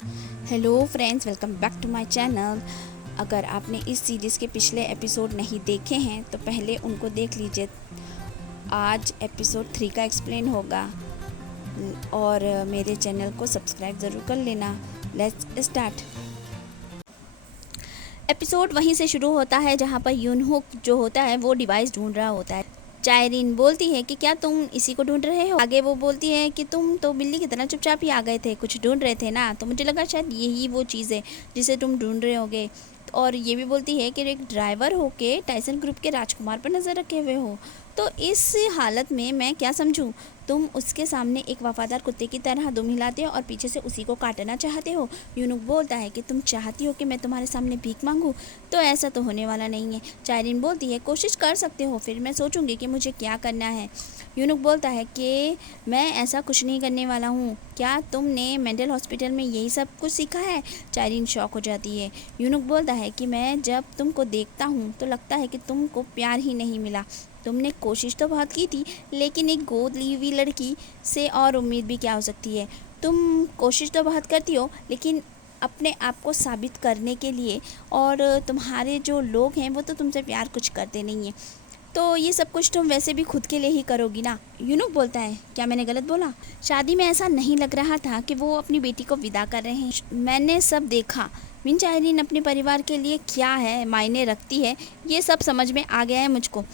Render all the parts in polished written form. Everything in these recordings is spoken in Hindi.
Hello friends, welcome back to my channel. अगर आपने इस सीरीज़ के पिछले एपिसोड नहीं देखे हैं तो पहले उनको देख लीजिए। आज एपिसोड 3 का एक्सप्लेन होगा और मेरे चैनल को सब्सक्राइब ज़रूर कर लेना। Let's start. एपिसोड वहीं से शुरू होता है जहाँ पर यूनहुक जो होता है वो डिवाइस ढूंढ रहा होता है। चायरीन बोलती है कि क्या तुम इसी को ढूंढ रहे हो। आगे वो बोलती है कि तुम तो बिल्ली की तरह चुपचाप ही आ गए थे, कुछ ढूंढ रहे थे ना, तो मुझे लगा शायद यही वो चीज़ है जिसे तुम ढूंढ रहे होगे। और ये भी बोलती है कि एक ड्राइवर होके टाइसन ग्रुप के राजकुमार पर नज़र रखे हुए हो, तो इस हालत में मैं क्या समझूं। तुम उसके सामने एक वफादार कुत्ते की तरह दुम हिलाते हो और पीछे से उसी को काटना चाहते हो। यूनुक बोलता है कि तुम चाहती हो कि मैं तुम्हारे सामने भीख मांगूं, तो ऐसा तो होने वाला नहीं है। चायरीन बोलती है कोशिश कर सकते हो, फिर मैं सोचूंगी कि मुझे क्या करना है। यूनुक बोलता है कि मैं ऐसा कुछ नहीं करने वाला हूँ। क्या तुमने मेंटल हॉस्पिटल में यही सब कुछ सीखा है। चायरीन शॉक हो जाती है। यूनुक बोलता है कि मैं जब तुमको देखता हूँ तो लगता है कि तुमको प्यार ही नहीं मिला। तुमने कोशिश तो बहुत की थी, लेकिन एक गोद ली हुई लड़की से और उम्मीद भी क्या हो सकती है। तुम कोशिश तो बहुत करती हो, लेकिन अपने आप को साबित करने के लिए, और तुम्हारे जो लोग हैं वो तो तुमसे प्यार कुछ करते नहीं हैं, तो ये सब कुछ तुम वैसे भी खुद के लिए ही करोगी ना। यूनुक बोलता है क्या मैंने गलत बोला। शादी में ऐसा नहीं लग रहा था कि वो अपनी बेटी को विदा कर रहे हैं। मैंने सब देखा। मिन चायरीन अपने परिवार के लिए क्या है मायने रखती है, ये सब समझ में आ गया है मुझको।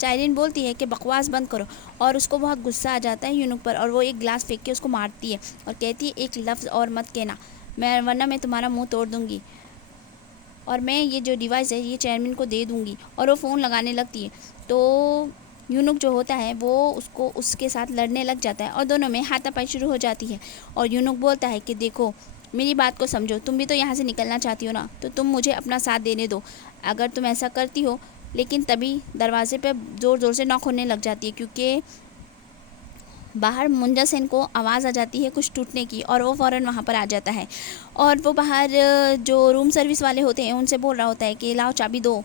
चायरीन बोलती है कि बकवास बंद करो, और उसको बहुत गुस्सा आ जाता है यूनुक पर, और वो एक गिलास फेंक के उसको मारती है और कहती है एक लफ्ज़ और मत कहना, मैं वरना मैं तुम्हारा मुंह तोड़ दूंगी, और मैं ये जो डिवाइस है ये चेयरमैन को दे दूंगी। और वो फ़ोन लगाने लगती है, तो यूनुक जो होता है वो उसको उसके साथ लड़ने लग जाता है और दोनों में हाथापाई शुरू हो जाती है। और यूनुक बोलता है कि देखो मेरी बात को समझो, तुम भी तो यहाँ से निकलना चाहती हो ना, तो तुम मुझे अपना साथ देने दो। अगर तुम ऐसा करती हो, लेकिन तभी दरवाजे पे ज़ोर ज़ोर से नॉक होने लग जाती है, क्योंकि बाहर मुंजा सेन को आवाज़ आ जाती है कुछ टूटने की, और वो फ़ौरन वहाँ पर आ जाता है। और वो बाहर जो रूम सर्विस वाले होते हैं उनसे बोल रहा होता है कि लाओ चाबी दो,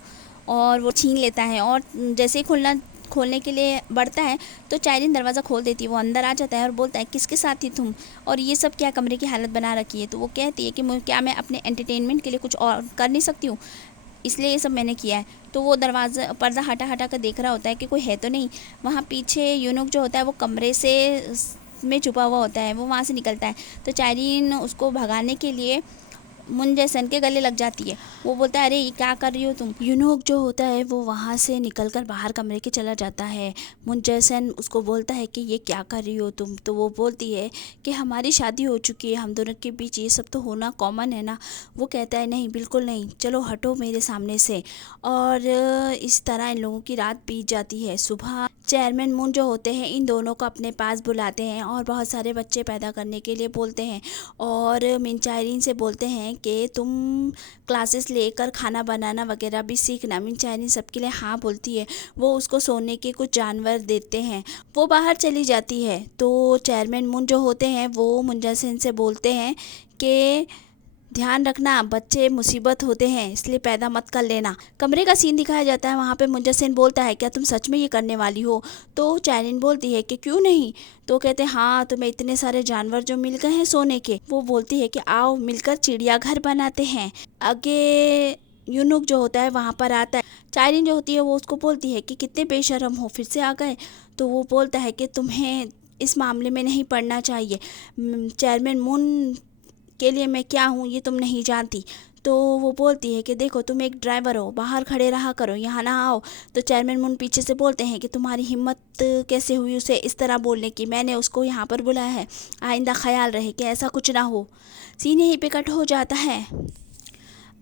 और वो छीन लेता है। और जैसे ही खोलने के लिए बढ़ता है तो चायरीन दरवाज़ा खोल देती है। वो अंदर आ जाता है और बोलता है किसके साथ थी तुम, और ये सब क्या कमरे की हालत बना रखी है। तो वो कहती है कि क्या मैं अपने एंटरटेनमेंट के लिए कुछ और कर नहीं सकती हूँ, इसलिए ये सब मैंने किया है। तो वो दरवाज़ा पर्दा हटा हटा कर देख रहा होता है कि कोई है तो नहीं। वहाँ पीछे यूनुक जो होता है वो कमरे से में छुपा हुआ होता है, वो वहाँ से निकलता है। तो चायरीन उसको भगाने के लिए मुंजेसन के गले लग जाती है। वो बोलता है अरे ये क्या कर रही हो तुम। यूनुक जो होता है वो वहाँ से निकलकर बाहर कमरे के चला जाता है। मुंजेसन उसको बोलता है कि ये क्या कर रही हो तुम, तो वो बोलती है कि हमारी शादी हो चुकी है, हम दोनों के बीच ये सब तो होना कॉमन है ना। वो कहता है नहीं बिल्कुल नहीं, चलो हटो मेरे सामने से। और इस तरह इन लोगों की रात बीत जाती है। सुबह चेयरमैन मून जो होते हैं इन दोनों को अपने पास बुलाते हैं और बहुत सारे बच्चे पैदा करने के लिए बोलते हैं, और मिन चायरीन से बोलते हैं कि तुम क्लासेस लेकर खाना बनाना वगैरह भी सीखना। मिन चायरीन सबके लिए हाँ बोलती है। वो उसको सोने के कुछ जानवर देते हैं। वो बाहर चली जाती है तो चेयरमैन मून जो होते हैं वो मुंजा सेन से बोलते हैं कि ध्यान रखना बच्चे मुसीबत होते हैं, इसलिए पैदा मत कर लेना। कमरे का सीन दिखाया जाता है। वहाँ पे मुंजा सेन बोलता है क्या तुम सच में ये करने वाली हो। तो चायरीन बोलती है कि क्यों नहीं। तो कहते हैं हाँ तुम्हें इतने सारे जानवर जो मिल गए हैं सोने के। वो बोलती है कि आओ मिलकर चिड़ियाघर बनाते हैं। आगे यूनुक जो होता है वहाँ पर आता है। चायरीन जो होती है वो उसको बोलती है कि कितने बेशरम हो, फिर से आ गए। तो वो बोलता है कि तुम्हें इस मामले में नहीं पड़ना चाहिए। चेयरमैन मून के लिए मैं क्या हूँ ये तुम नहीं जानती। तो वो बोलती है कि देखो तुम एक ड्राइवर हो, बाहर खड़े रहा करो, यहाँ ना आओ। तो चेयरमैन मुन पीछे से बोलते हैं कि तुम्हारी हिम्मत कैसे हुई उसे इस तरह बोलने की, मैंने उसको यहाँ पर बुलाया है, आइंदा ख्याल रहे कि ऐसा कुछ ना हो। सीन यहीं पे कट हो जाता है।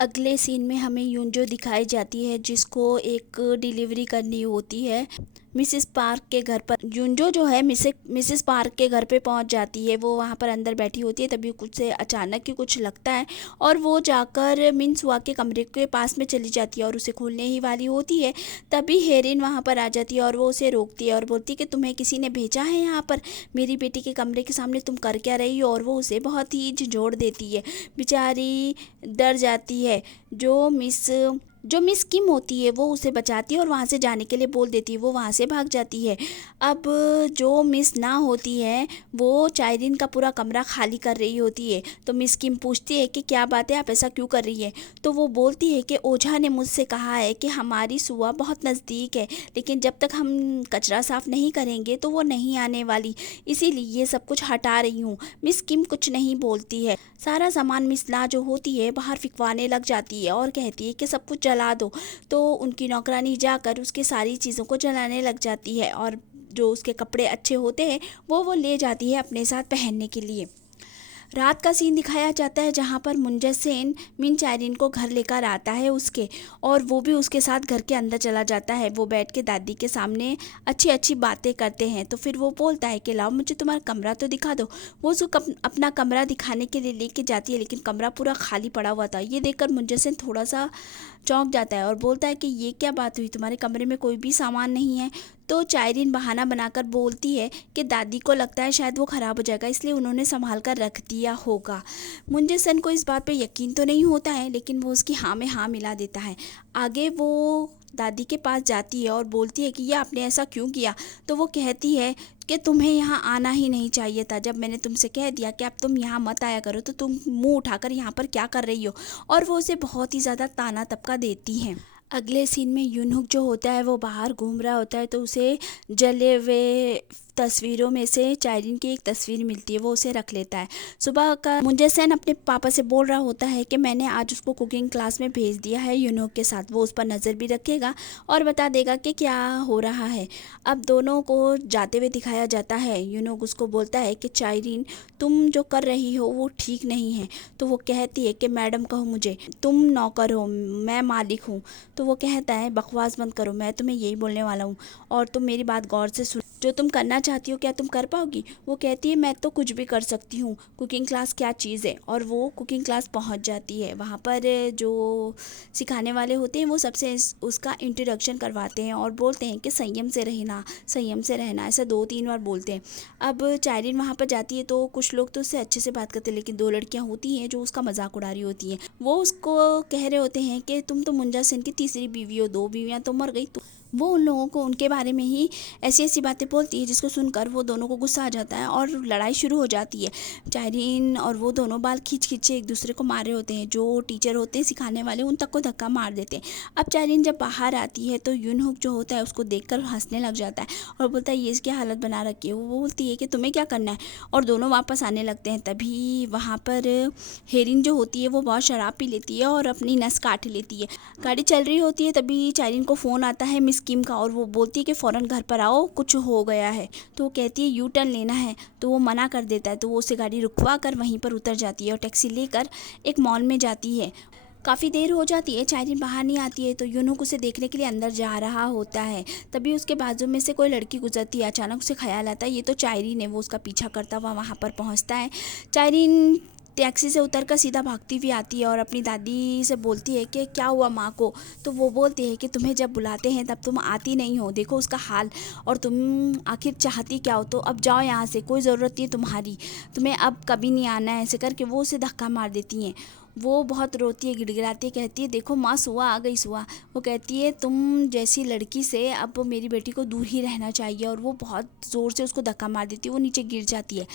अगले सीन में हमें यूनजो दिखाई जाती है जिसको एक डिलीवरी करनी होती है मिसिस पार्क के घर पर। यूनजो जो है मिसिस पार्क के घर पे पहुंच जाती है। वो वहाँ पर अंदर बैठी होती है, तभी कुछ से अचानक ही कुछ लगता है और वो जाकर मिनसुआ के कमरे के पास में चली जाती है और उसे खोलने ही वाली होती है। तभी हेरिन वहाँ पर आ जाती है और वो उसे रोकती है और बोलती है कि तुम्हें किसी ने भेजा है यहाँ पर, मेरी बेटी के कमरे के सामने तुम कर क्या रही हो। और वो उसे बहुत ही झिझोड़ देती है। बेचारी डर जाती है। जो मिस जो मिस किम होती है वो उसे बचाती है और वहाँ से जाने के लिए बोल देती है, वो वहाँ से भाग जाती है। अब जो मिस ना होती है वो चायरिन का पूरा कमरा खाली कर रही होती है, तो मिस किम पूछती है कि क्या बात है, आप ऐसा क्यों कर रही है। तो वो बोलती है कि ओझा ने मुझसे कहा है कि हमारी सुआ बहुत नज़दीक है, लेकिन जब तक हम कचरा साफ़ नहीं करेंगे तो वो नहीं आने वाली, इसीलिए ये सब कुछ हटा रही हूँ। मिस किम कुछ नहीं बोलती है। सारा सामान मिस ला जो होती है बाहर फिकवाने लग जाती है और कहती है कि सब कुछ जला दो। तो उनकी नौकरानी जाकर उसके सारी चीज़ों को जलाने लग जाती है और जो उसके कपड़े अच्छे होते हैं वो ले जाती है अपने साथ पहनने के लिए। रात का सीन दिखाया जाता है जहाँ पर मुंजा सेन मिन चायरिन को घर लेकर आता है उसके, और वो भी उसके साथ घर के अंदर चला जाता है। वो बैठ के दादी के सामने अच्छी अच्छी बातें करते हैं। तो फिर वो बोलता है कि लाओ मुझे तुम्हारा कमरा तो दिखा दो। वो उसको अपना कमरा दिखाने के लिए लेके जाती है, लेकिन कमरा पूरा खाली पड़ा हुआ था। ये देखकर मुंजा सेन थोड़ा सा चौंक जाता है और बोलता है कि ये क्या बात हुई, तुम्हारे कमरे में कोई भी सामान नहीं है। तो चायरिन बहाना बनाकर बोलती है कि दादी को लगता है शायद वो ख़राब हो जाएगा, इसलिए उन्होंने संभाल कर रख दिया होगा। मुंजे सन को इस बात पे यकीन तो नहीं होता है, लेकिन वो उसकी हाँ में हाँ मिला देता है। आगे वो दादी के पास जाती है और बोलती है कि ये आपने ऐसा क्यों किया। तो वो कहती है कि तुम्हें यहाँ आना ही नहीं चाहिए था। जब मैंने तुमसे कह दिया कि अब तुम यहाँ मत आया करो तो तुम मुंह उठाकर यहाँ पर क्या कर रही हो। और वो उसे बहुत ही ज़्यादा ताना तपका देती हैं। अगले सीन में यूनहुक जो होता है वो बाहर घूम रहा होता है, तो उसे जले हुए तस्वीरों में से चायरिन की एक तस्वीर मिलती है, वो उसे रख लेता है। सुबह का मुंजे सेन अपने पापा से बोल रहा होता है कि मैंने आज उसको कुकिंग क्लास में भेज दिया है यूनहुक के साथ, वो उस पर नज़र भी रखेगा और बता देगा कि क्या हो रहा है। अब दोनों को जाते हुए दिखाया जाता है। यूनहुक उसको बोलता है कि चायरिन तुम जो कर रही हो वो ठीक नहीं है। तो वो कहती है कि मैडम कहो मुझे, तुम नौकर हो मैं मालिक हूँ। तो वो कहता है बकवास बंद करो, मैं तुम्हें यही बोलने वाला हूँ और तुम मेरी बात गौर से सुन, जो तुम करना चाहती हो क्या तुम कर पाओगी। वो कहती है मैं तो कुछ भी कर सकती हूँ, कुकिंग क्लास क्या चीज़ है। और वो कुकिंग क्लास पहुँच जाती है। वहाँ पर जो सिखाने वाले होते हैं वो सबसे उसका इंट्रोडक्शन करवाते हैं और बोलते हैं कि संयम से रहना, संयम से रहना, ऐसा 2-3 बार बोलते हैं। अब चायरिन वहाँ पर जाती है तो कुछ लोग तो उससे अच्छे से बात करते हैं, लेकिन 2 लड़कियाँ होती हैं जो उसका मजाक उड़ा रही होती हैं। वो उसको कह रहे होते हैं कि तुम तो मुंजा सेन की तीसरी बीवी हो, 2 बीवियाँ तो मर गई। तो वो उन लोगों को उनके बारे में ही ऐसी ऐसी बातें बोलती है जिसको सुनकर वो दोनों को गुस्सा आ जाता है और लड़ाई शुरू हो जाती है। चायरिन और वो दोनों बाल खींच खींच एक दूसरे को मार रहे होते हैं। जो टीचर होते हैं सिखाने वाले उन तक को धक्का मार देते हैं। अब चायरिन जब बाहर आती है तो यूनहुक जो होता है उसको देखकर हंसने लग जाता है और बोलता है ये इसकी हालत बना रखी है। वो बोलती है कि तुम्हें क्या करना है, और दोनों वापस आने लगते हैं। तभी वहाँ पर हेरिन जो होती है वो बहुत शराब पी लेती है और अपनी नस काट लेती है। गाड़ी चल रही होती है, तभी चायरिन को फ़ोन आता है मिस किम का और वो बोलती है कि फ़ौरन घर पर आओ, कुछ हो गया है। तो वो कहती है यू टर्न लेना है, तो वो मना कर देता है। तो वो उसे गाड़ी रुकवा कर वहीं पर उतर जाती है और टैक्सी लेकर एक मॉल में जाती है। काफ़ी देर हो जाती है, चायरिन बाहर नहीं आती है, तो यूनहुक उसे देखने के लिए अंदर जा रहा होता है। तभी उसके बाजू में से कोई लड़की गुजरती है। अचानक उसे ख्याल आता है ये तो चायरिन है। वो उसका पीछा करता हुआ वहाँ पर पहुँचता है। चायरिन टैक्सी से उतरकर सीधा भागती हुई आती है और अपनी दादी से बोलती है कि क्या हुआ माँ को। तो वो बोलती है कि तुम्हें जब बुलाते हैं तब तुम आती नहीं हो, देखो उसका हाल, और तुम आखिर चाहती क्या हो। तो अब जाओ यहाँ से, कोई ज़रूरत नहीं है तुम्हारी, तुम्हें अब कभी नहीं आना है। ऐसे करके वो उसे धक्का मार देती हैं। वो बहुत रोती है, गिड़गिड़ाती है, कहती है देखो माँ सुआ आ गई सुआ। वो कहती है तुम जैसी लड़की से अब मेरी बेटी को दूर ही रहना चाहिए, और वो बहुत ज़ोर से उसको धक्का मार देती है। वो नीचे गिर जाती है।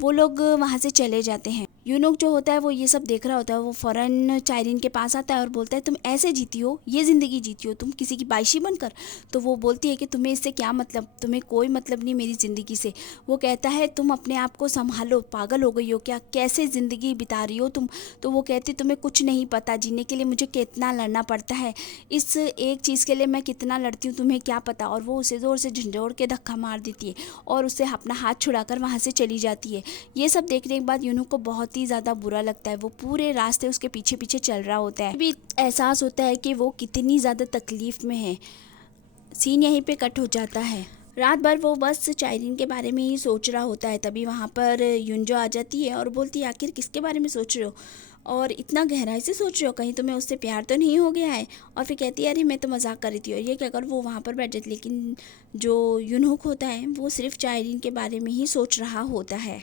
वो लोग वहाँ से चले जाते हैं। यूनुक जो होता है वो ये सब देख रहा होता है। वो फ़ौरन चायरिन के पास आता है और बोलता है तुम ऐसे जीती हो, ये ज़िंदगी जीती हो तुम किसी की बाइशी बनकर। तो वो बोलती है कि तुम्हें इससे क्या मतलब, तुम्हें कोई मतलब नहीं मेरी ज़िंदगी से। वो कहता है तुम अपने आप को संभालो, पागल हो गई हो क्या, कैसे ज़िंदगी बिता रही हो तुम। तो वो कहती तुम्हें कुछ नहीं पता, जीने के लिए मुझे कितना लड़ना पड़ता है, इस एक चीज़ के लिए मैं कितना लड़ती हूँ तुम्हें क्या पता। और वो उसे ज़ोर से झंझोड़ के धक्का मार देती है और उससे अपना हाथ छुड़ाकर वहाँ से चली जाती है। ये सब देखने के बाद यूनुक को बहुत ही ज़्यादा बुरा लगता है। वो पूरे रास्ते उसके पीछे पीछे चल रहा होता है। भी एहसास होता है कि वो कितनी ज़्यादा तकलीफ़ में है। सीन यहीं पे कट हो जाता है। रात भर वो बस चायरिन के बारे में ही सोच रहा होता है। तभी वहाँ पर युंजो आ जाती है और बोलती है आखिर किसके बारे में सोच रहे हो और इतना गहराई से सोच रहे हो, कहीं तुम्हें उससे प्यार तो नहीं हो गया है। और फिर कहती है अरे मैं तो मजाक कर रही थी। और ये क्या कर वो वहाँ पर बैठ जाती, लेकिन जो यूनुक होता है वो सिर्फ चायरिन के बारे में ही सोच रहा होता है।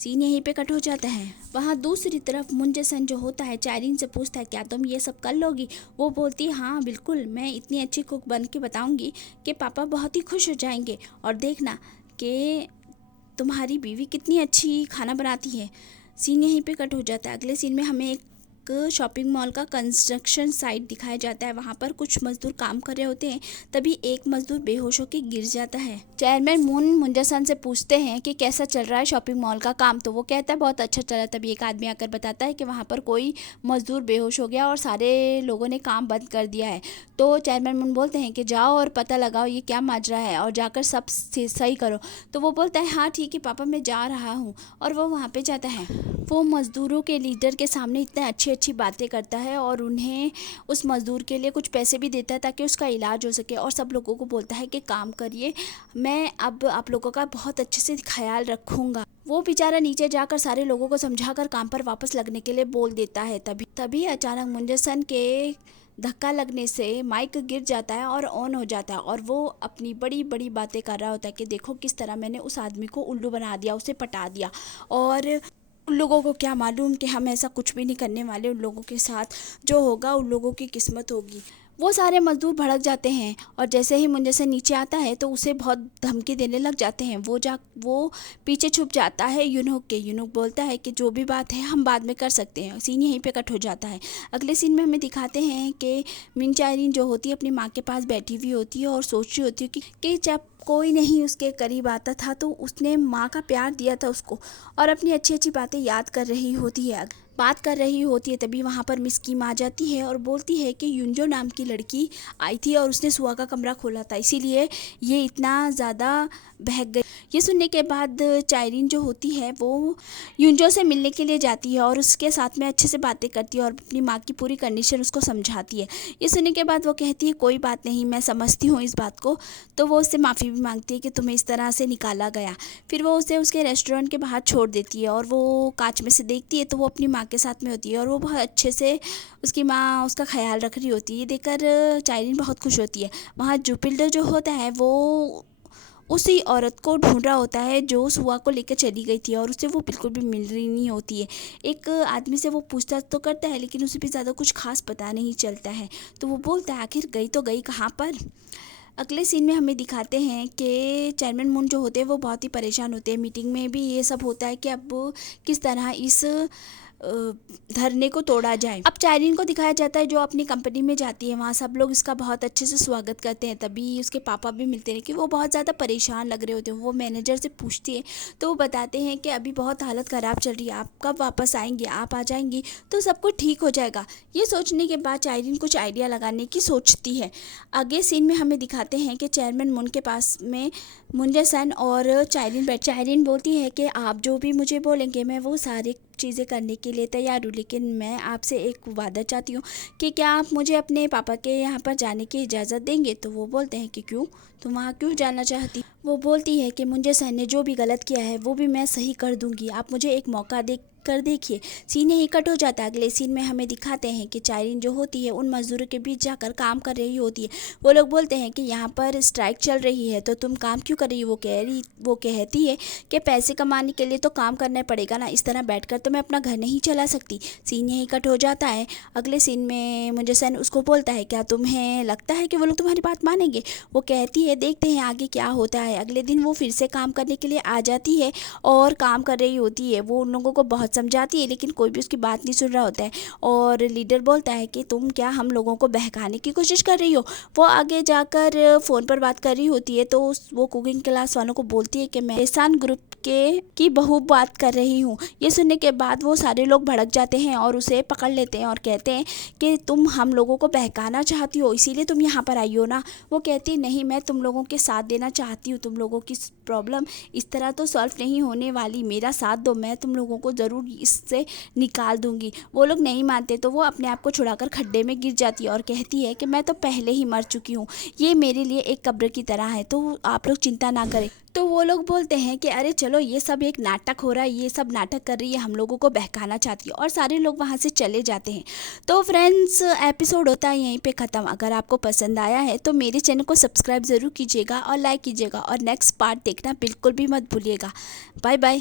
सीन यहीं पे कट हो जाता है। वहाँ दूसरी तरफ मुंजे-सन जो होता है चायरीन से पूछता है क्या तुम ये सब कर लोगी। वो बोलती है हाँ बिल्कुल, मैं इतनी अच्छी कुक बन के बताऊँगी कि पापा बहुत ही खुश हो जाएंगे, और देखना कि तुम्हारी बीवी कितनी अच्छी खाना बनाती है। सीन यहीं पे कट हो जाता है। अगले सीन में हमें एक शॉपिंग मॉल का कंस्ट्रक्शन साइट दिखाया जाता है। वहाँ पर कुछ मजदूर काम कर रहे होते हैं, तभी एक मजदूर बेहोश होकर गिर जाता है। चेयरमैन मून मुंजा-सन से पूछते हैं कि कैसा चल रहा है शॉपिंग मॉल का काम, तो वो कहता है बहुत अच्छा चल रहा है। तभी एक आदमी आकर बताता है कि वहाँ पर कोई मजदूर बेहोश हो गया और सारे लोगों ने काम बंद कर दिया है। तो चेयरमैन मून बोलते हैं कि जाओ और पता लगाओ ये क्या माजरा है और जाकर सब सही करो। तो वो बोलता है हाँ ठीक है पापा, मैं जा रहा हूँ, और वो वहाँ पे जाता है। वो मज़दूरों के लीडर के सामने इतने अच्छी बातें करता है और उन्हें उस मज़दूर के लिए कुछ पैसे भी देता है ताकि उसका इलाज हो सके, और सब लोगों को बोलता है कि काम करिए, मैं अब आप लोगों का बहुत अच्छे से ख्याल रखूँगा। वो बेचारा नीचे जाकर सारे लोगों को समझाकर काम पर वापस लगने के लिए बोल देता है। तभी अचानक मुंजे-सन के धक्का लगने से माइक गिर जाता है और ऑन हो जाता है, और वो अपनी बड़ी बड़ी बातें कर रहा होता है कि देखो किस तरह मैंने उस आदमी को उल्लू बना दिया, उसे पटा दिया, और उन लोगों को क्या मालूम कि हम ऐसा कुछ भी नहीं करने वाले। उन लोगों के साथ जो होगा उन लोगों की किस्मत होगी। वो सारे मजदूर भड़क जाते हैं, और जैसे ही मुंजे से नीचे आता है तो उसे बहुत धमकी देने लग जाते हैं। वो पीछे छुप जाता है यूनहुक के। यूनहुक बोलता है कि जो भी बात है हम बाद में कर सकते हैं। सीन यहीं पे कट हो जाता है। अगले सीन में हमें दिखाते हैं कि मिन चायरीन जो होती है अपनी माँ के पास बैठी हुई होती है और सोच रही होती है कि जब कोई नहीं उसके करीब आता था तो उसने माँ का प्यार दिया था उसको, और अपनी अच्छी बातें याद कर रही होती है, बात कर रही होती है। तभी वहाँ पर मिस किम आ जाती है और बोलती है कि युंजो नाम की लड़की आई थी और उसने सुआ का कमरा खोला था, इसीलिए ये इतना ज़्यादा बहक गई। ये सुनने के बाद चायरीन जो होती है वो युंजो से मिलने के लिए जाती है और उसके साथ में अच्छे से बातें करती है और अपनी माँ की पूरी कंडीशन उसको समझाती है। ये सुनने के बाद वो कहती है कोई बात नहीं, मैं समझती हूँ इस बात को। तो वो उससे माफ़ी भी मांगती है कि तुम्हें इस तरह से निकाला गया। फिर वो उसे उसके रेस्टोरेंट के बाहर छोड़ देती है, और वो कांच में से देखती है तो वो अपनी माँ के साथ में होती है और वो बहुत अच्छे से उसकी माँ उसका ख्याल रख रही होती है। ये देखकर चायरीन बहुत खुश होती है। वहाँ जुपिल्डर जो होता है वो उसी औरत को ढूंढ रहा होता है जो सुआ को लेकर चली गई थी, और उसे वो बिल्कुल भी मिल रही नहीं होती है। एक आदमी से वो पूछताछ तो करता है लेकिन उसे भी ज़्यादा कुछ खास पता नहीं चलता है। तो वो बोलता है आखिर गई तो गई कहाँ पर। अगले सीन में हमें दिखाते हैं कि चेयरमैन मून जो होते हैं वो बहुत ही परेशान होते हैं। मीटिंग में भी ये सब होता है कि अब किस तरह इस धरने को तोड़ा जाए। अब चायरीन को दिखाया जाता है जो अपनी कंपनी में जाती है, वहाँ सब लोग इसका बहुत अच्छे से स्वागत करते हैं। तभी उसके पापा भी मिलते हैं कि वो बहुत ज़्यादा परेशान लग रहे होते हैं। वो मैनेजर से पूछती है तो वो बताते हैं कि अभी बहुत हालत ख़राब चल रही है, आप कब वापस आएंगे, आप आ जाएंगी तो सब कुछ ठीक हो जाएगा। ये सोचने के बाद चायरीन कुछ आइडिया लगाने की सोचती है। आगे सीन में हमें दिखाते हैं कि चेयरमैन मून के पास में मुंजे-सन और चायरीन बोलती है कि आप जो भी मुझे बोलेंगे मैं वो सारी चीज़ें करने के लिए तैयार हूँ, लेकिन मैं आपसे एक वादा चाहती हूँ कि क्या आप मुझे अपने पापा के यहाँ पर जाने की इजाज़त देंगे। तो वो बोलते हैं कि क्यों, तुम वहाँ क्यों जाना चाहती। वो बोलती है कि मुंजे-सन ने जो भी गलत किया है वो भी मैं सही कर दूँगी, आप मुझे एक मौका कर देखिए। सीन यही कट हो जाता है। अगले सीन में हमें दिखाते हैं कि चायरीन जो होती है उन मजदूरों के बीच जाकर काम कर रही होती है। वो लोग बोलते हैं कि यहाँ पर स्ट्राइक चल रही है तो तुम काम क्यों कर रही हो। वो कहती है कि पैसे कमाने के लिए तो काम करना पड़ेगा ना, इस तरह बैठकर तो मैं अपना घर नहीं चला सकती। सीन यही कट हो जाता है। अगले सीन में मुंजे-सन उसको बोलता है क्या तुम्हें लगता है कि वो लोग तुम्हारी बात मानेंगे। वो कहती है देखते हैं आगे क्या होता है। अगले दिन वो फिर से काम करने के लिए आ जाती है और काम कर रही होती है। वो उन लोगों को बहुत समझाती है लेकिन कोई भी उसकी बात नहीं सुन रहा होता है, और लीडर बोलता है कि तुम क्या हम लोगों को बहकाने की कोशिश कर रही हो। वो आगे जाकर फ़ोन पर बात कर रही होती है तो वो कुकिंग क्लास वालों को बोलती है कि मैं एहसान ग्रुप की बहू बात कर रही हूँ। ये सुनने के बाद वो सारे लोग भड़क जाते हैं और उसे पकड़ लेते हैं और कहते हैं कि तुम हम लोगों को बहकाना चाहती हो, इसीलिए तुम यहाँ पर आई हो ना। वो कहती है नहीं, मैं तुम लोगों के साथ देना चाहती हूँ, तुम लोगों की प्रॉब्लम इस तरह तो सॉल्व नहीं होने वाली, मेरा साथ दो, मैं तुम लोगों को ज़रूर इससे निकाल दूंगी। वो लोग नहीं मानते तो वो अपने आप को छुड़ाकर खड्डे में गिर जाती है और कहती है कि मैं तो पहले ही मर चुकी हूँ, ये मेरे लिए एक कब्र की तरह है, तो आप लोग चिंता ना करें। तो वो लोग बोलते हैं कि अरे चलो ये सब एक नाटक हो रहा है, ये सब नाटक कर रही है, हम लोगों को बहकाना चाहती है, और सारे लोग वहाँ से चले जाते हैं। तो फ्रेंड्स एपिसोड होता है यहीं पे ख़त्म। अगर आपको पसंद आया है तो मेरे चैनल को सब्सक्राइब ज़रूर कीजिएगा और लाइक कीजिएगा, और नेक्स्ट पार्ट देखना बिल्कुल भी मत भूलिएगा। Bye bye.